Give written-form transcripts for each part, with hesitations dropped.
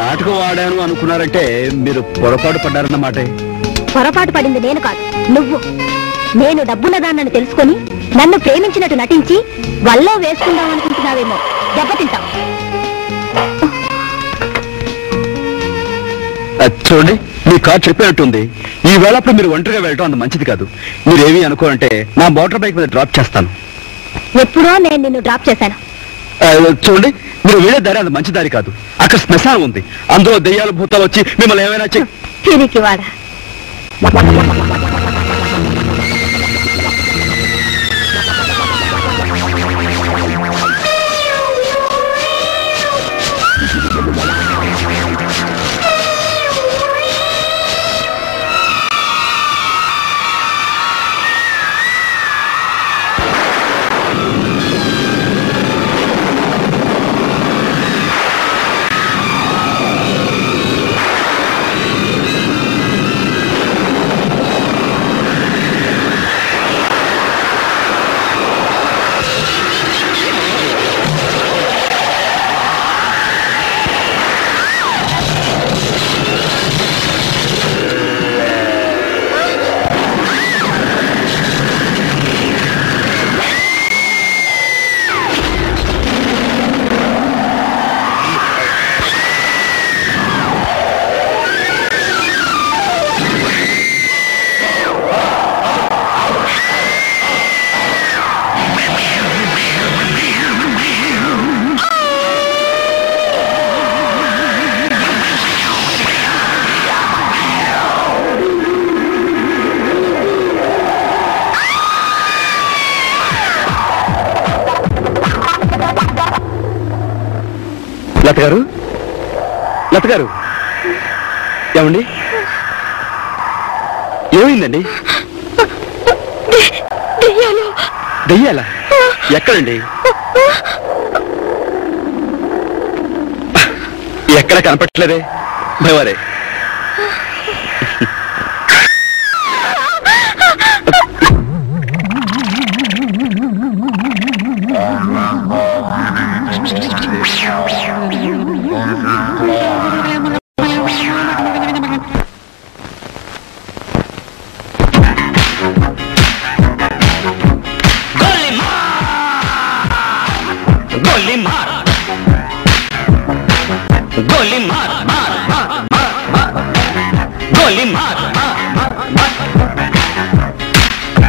నాటకం ఆడాను అనుకున్నారంటే మీరు పొరపాటు పడ్డారన్నమాట. పొరపాటు పడింది నేను కాదు, నువ్వు. నేను డబ్బున్నదాన్నని తెలుసుకొని నన్ను ప్రేమించినట్టు నటించి వల్లో వేసుకుందాం అనుకుంటున్నావేమో. దెబ్బతింటావు. చూడండి, మీ కార్ చెప్పినట్టుంది. ఈ వేళప్పుడు మీరు ఒంటరిగా వెళ్ళటం అంత మంచిది కాదు. మీరేమీ అనుకోనంటే నా మోటార్ బైక్ మీద డ్రాప్ చేస్తాను. ఎప్పుడో నేను నిన్ను డ్రాప్ చేశాను. చూడండి, మీరు వెళ్ళే దారి అంత మంచి దారి కాదు. అక్కడ శ్మశానం ఉంది, అందులో దెయ్యాలు భూతాలు వచ్చి మిమ్మల్ని ఏమైనా తిరిగి వాడా. లత గారు, లత గారు, ఏమండి? ఏమైందండి? దెయ్యాలా? ఎక్కడండి? ఎక్కడ కనపట్లేదే భయవారే.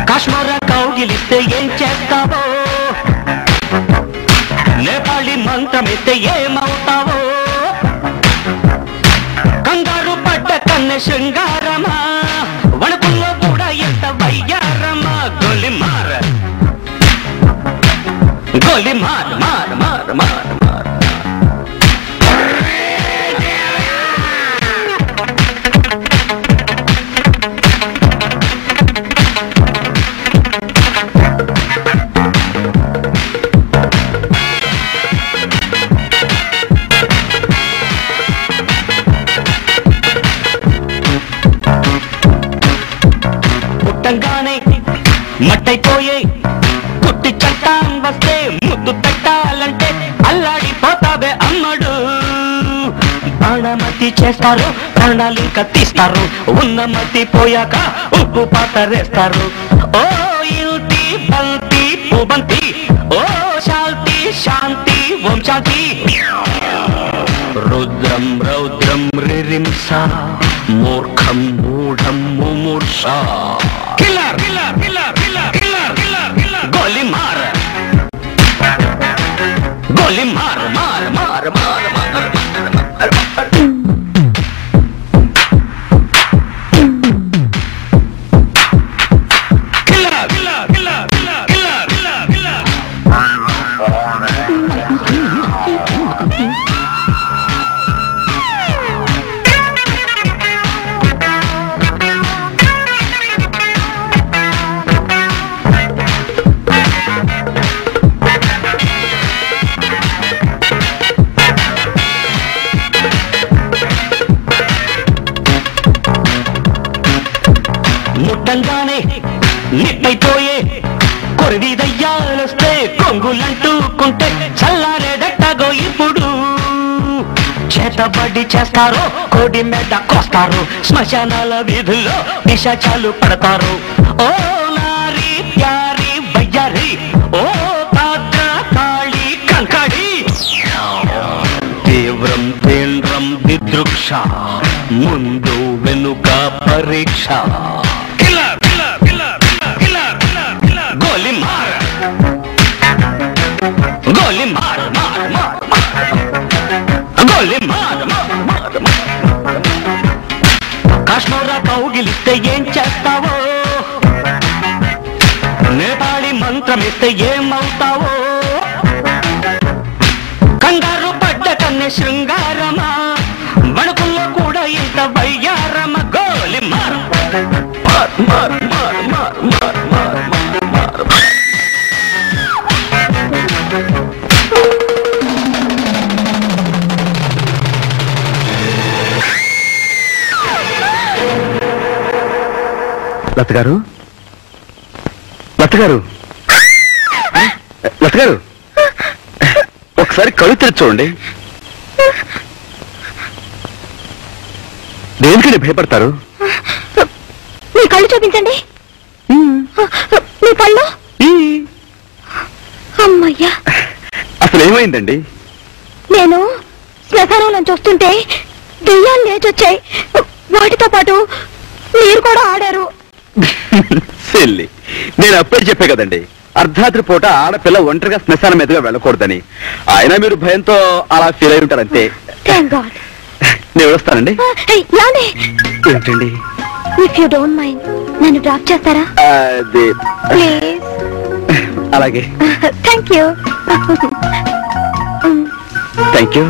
కాశ్మీర కౌగిలిస్తే ఏం చేస్తావో, నేపాళి మంత్రమిస్తే ఏమవుతావో, కంగారు పడ్డ కన్నె శృంగారమా, వణుకుల్లో కూడా ఎంత వయ్యారమా. గోలి మార్, గోలి మార్ మార్ మార్ మార్ మార్. మట్టైపోయే కుట్టి చట్టం వస్తే ముద్దు పెట్టాలంటే అల్లాడిపోతావే అమ్మడు. బాణమతి చేస్తారు, ప్రాణాలు ఇంకా తీస్తారు, ఉన్న మతి పోయాక ఉప్పు పాతరేస్తారు. ఓ యుతి బంతి పుబంతి, ఓ శాంతి శాంతి ఓం శాంతి. రుద్రం రౌద్రం రిరింస, మూర్ఖం మూఢం ముమూర్ష. Killer killer killer killer killer killer killer. గోలి మార్, గోలి మార్ మార్ మార్ మార్ మార్. Killer killer killer killer killer killer killer. ముట్టంగానే నిట్టయిపోయే కొరివి దయ్యాలొస్తే కొంగులంటూకుంటే చల్లారేదట్టగో ఇప్పుడు. చేతబడి చేస్తారు, కోడి మీద కోస్తారు, శ్మశానాల వీధుల్లో నిశాచాలు పడతారు. ఓ నారి ప్యారి వయ్యారి, ఓ పాత్ర కాళీ కంకడి, తీవ్రం తీవ్రం దిదృక్ష, ముందు వెనుక పరీక్ష. గోలి మార్ గోలి మార్ మార్ మార్ గోలి మార్ మార్ మార్. కాశ్మీరా కౌగిలిస్తే ఏం చేస్తావో, నేపాళి మంత్రమిస్తే ఏమవుతావో, కంగారు పడ్డ కన్నె శృంగారమా, వణుకుల్లో కూడా ఇంత వయ్యారమ. గోలి మార్ మార్ మార్ మార్ మార్ మార్ మార్ మార్. లత గారు, లత గారు, లత గారు, ఒకసారి కళ్ళు తెరిచి చూడండి. దేనికండి భయపడతారు? మీ కళ్ళు చూపించండి. మీ కళ్ళు. అమ్మయ్యా, అసలు ఏమైందండి? నేను శ్మశానంలో చూస్తుంటే దెయ్యాలు లేచొచ్చాయి, వాటితో పాటు మీరు కూడా ఆడారు. సిల్లి, నేను అప్పుడే చెప్పే కదండి, అర్ధరాత్రి పూట ఆడపిల్ల ఒంటరిగా శ్మశానం మీదుగా వెళ్ళకూడదని. అయినా మీరు భయంతో అలా ఫీల్ అయి ఉంటారంతే. Thank God. నేను వస్తానండి. ఏంటండి? ఇఫ్ యూ డోంట్ మైండ్ నన్ను డ్రాప్ చేస్తారా? అది ప్లీజ్. అలాగే. Thank you. Thank you.